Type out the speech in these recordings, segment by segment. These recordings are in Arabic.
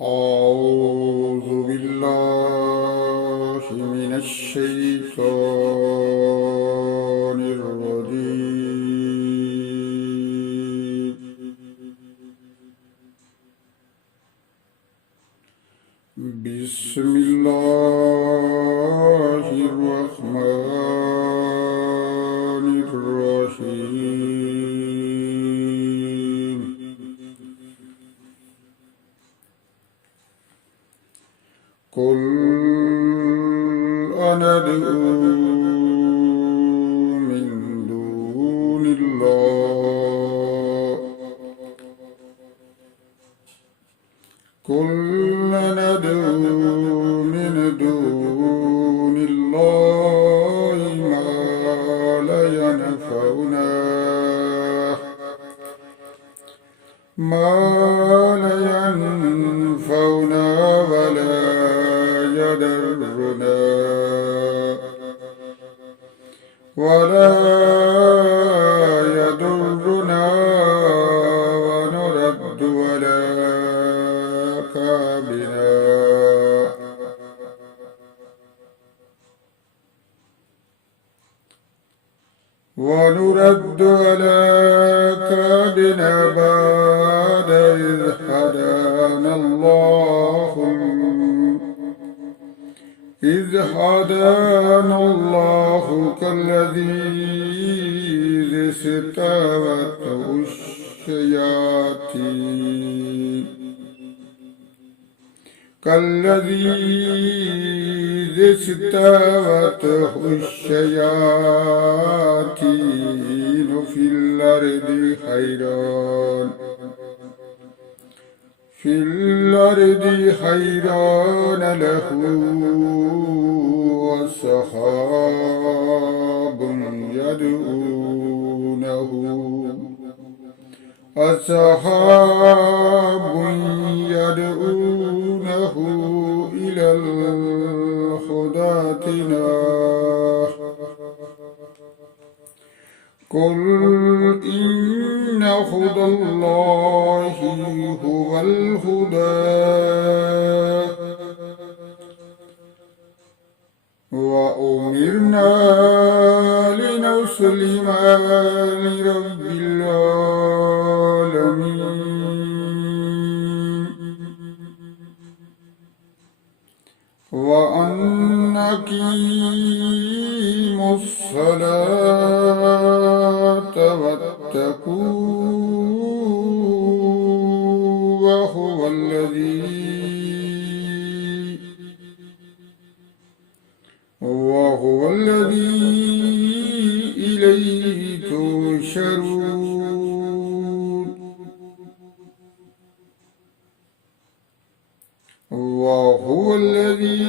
أعوذ بالله من الشيطان الرجيم. بسم الله الرحمن الرحيم. قل أندعو من دون الله قل ندعو من دون الله ما لا ينفعنا ولا يضرنا ونرد على عقابنا بعد إذ هدانا الله كالذي استهوته الشياطين في الأرض حيران له أصحاب يدعونه إلى الهدى ائتنا. قل إن هدى الله هو الهدى وأمرنا لنسلم لرب العالمين وأن أقيموا الصلاة واتقوه وهو الذي إليه تحشرون. وهو الذي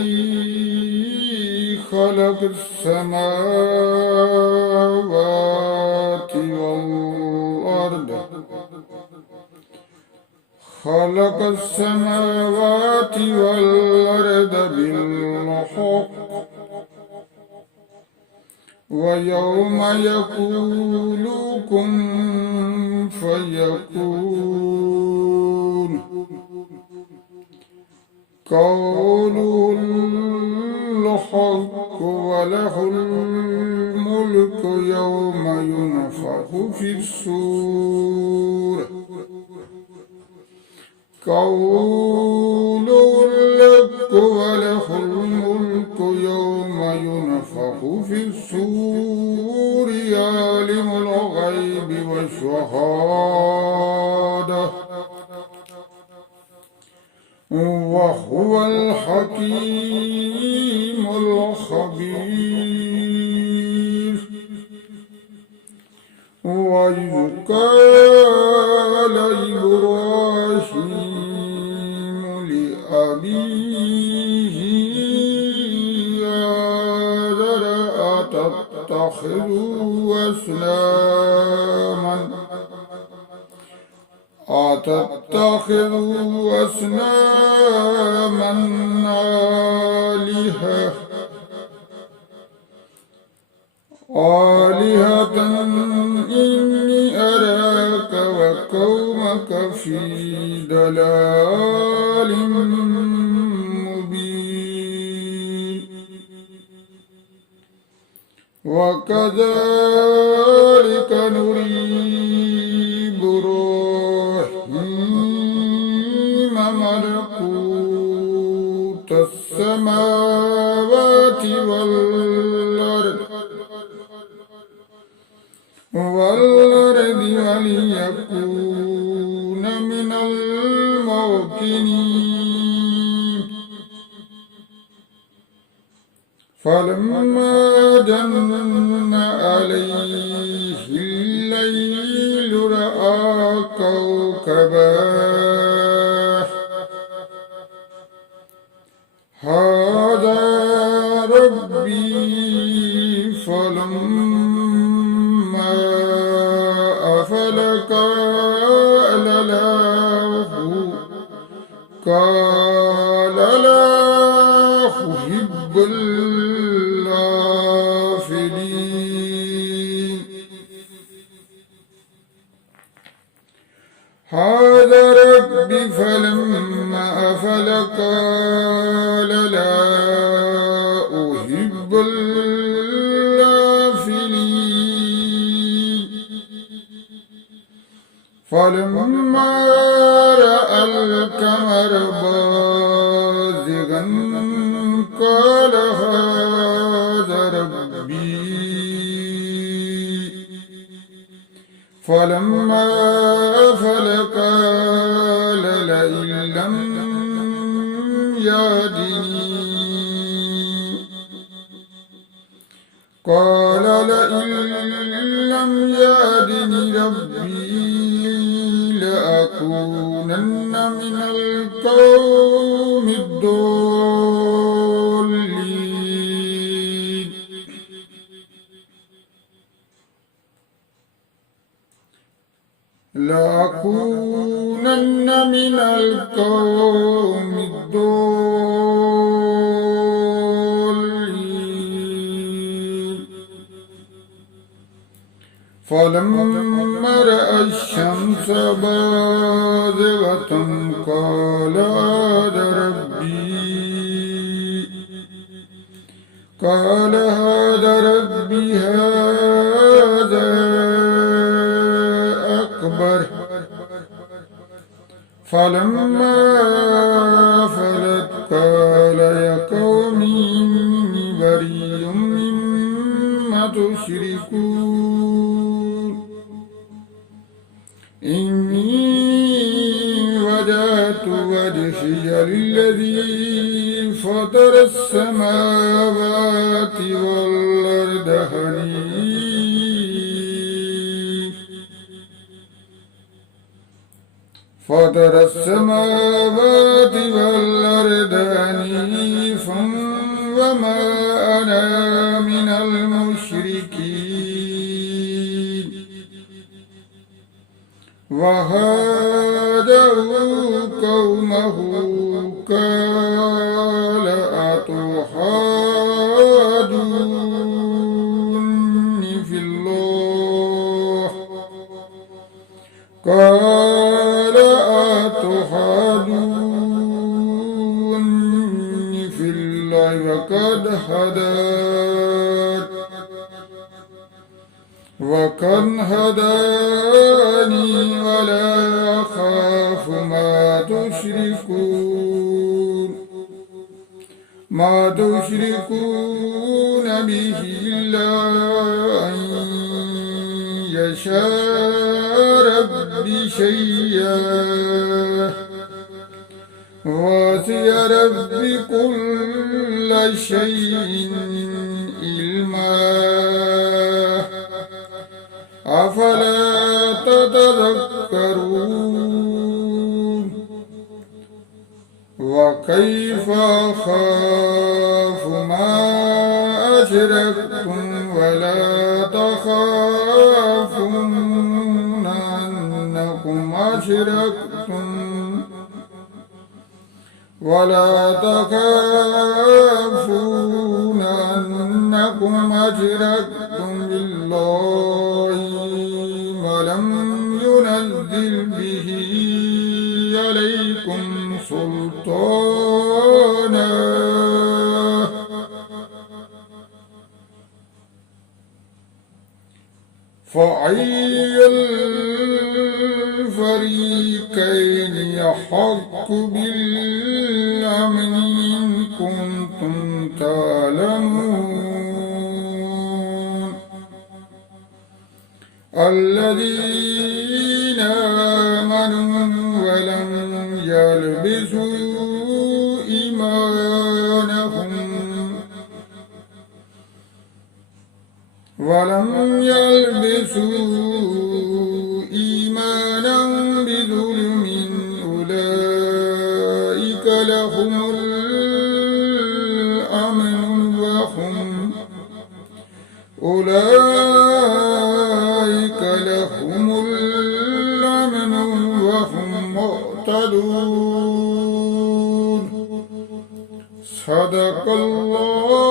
خلق السماوات والأرض بالحق ويوم يقول كن فيكون قوله الحق وله الملك يوم ينفخ في الصور قوله الحق وله الملك يوم ينفخ في الصور عالم الغيب والشهادة وهو الحكيم الخبير. وإذ قال إبراهيم لأبيه آزر أتتخذ أصناما آلهة إني أراك وقومك إنك في ضلال مبين وكذلك نري إبراهيم ملكوت السماوات والأرض وليكون من الموقنين فلما جن عليه الليل رأى كوكبا هذا ربي فلما أفل قال لا أحب الآفلين هذا ربي فلما أفل قال لا أحب الآفلين فلما رأى القمر بازغا قال هذا ربي فلما أفل قال لئن لم يهدني ربي لأكونن من القوم الضالين فلما رأى الشمس بازغة قال هذا ربي هذا أكبر فلما أفلت قال يا قوم إني بريء مما تشركون إني وجهت وجهي للذي فطر السماوات والأرض حنيفا وما أنا من المشركين وهاجه قومه قال أتحاجوني في الله وقد هداني ولا أخاف ما تشركون به إلا أن يشاء ربي شيئا وسع ربي كل شيء علما أفلا تتذكرون وكيف أخاف ما أشركتم ولا تخافون أنكم أشركتم بالله ما لم ينزل به عليكم سلطانا فأي الفريقين يحق بالأمن إن كنتم تعلمون الذين آمنوا ولم يلبسوا إيمانهم بظلم أولئك لهم الأمن وهم مهتدون صدق الله